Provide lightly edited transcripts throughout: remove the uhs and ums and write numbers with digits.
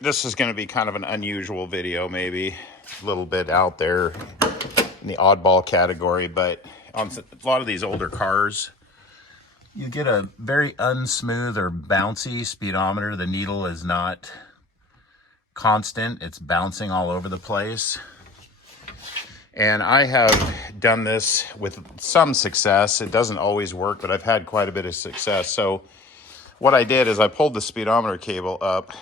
this is going to be kind of an unusual video, maybe a little bit out there in the oddball category, but on a lot of these older cars, you get a very unsmooth or bouncy speedometer. The needle is not constant. It's bouncing all over the place. And I have done this with some success. It doesn't always work, but I've had quite a bit of success. So what I did is I pulled the speedometer cable up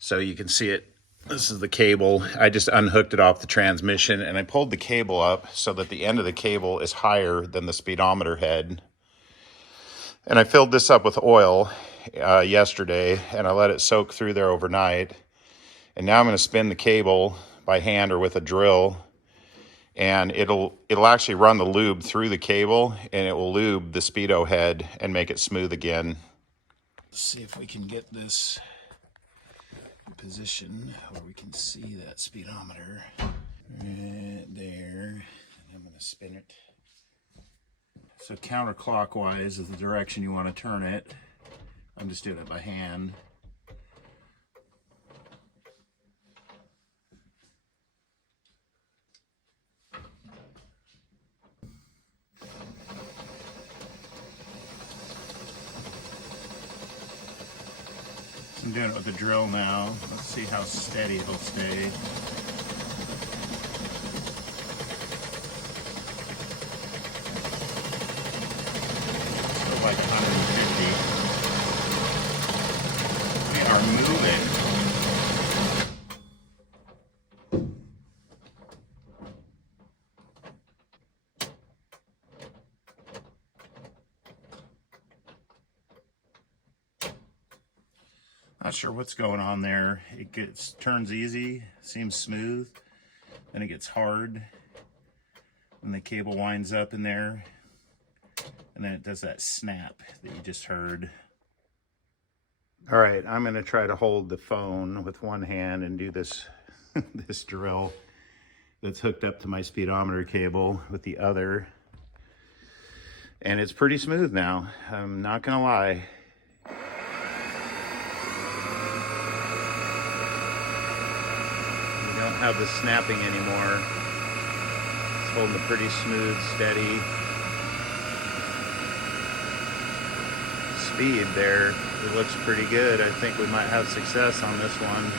so you can see it. This is the cable. I just unhooked it off the transmission and I pulled the cable up so that the end of the cable is higher than the speedometer head. And I filled this up with oil yesterday and I let it soak through there overnight. And now I'm going to spin the cable by hand or with a drill, and it'll actually run the lube through the cable and it will lube the speedo head and make it smooth again. Let's see if we can get this position where we can see that speedometer right there. And I'm going to spin it. So counterclockwise is the direction you want to turn it. I'm just doing it by hand. I'm doing it with a drill now. Let's see how steady it'll stay. So like 150. We are moving. Not sure what's going on there. It turns easy, seems smooth, then it gets hard when the cable winds up in there, and then it does that snap that you just heard. All right, I'm going to try to hold the phone with one hand and do this this drill that's hooked up to my speedometer cable with the other, and it's pretty smooth now. I'm not going to lie. Don't have the snapping anymore. It's holding a pretty smooth, steady speed there. It looks pretty good. I think we might have success on this one.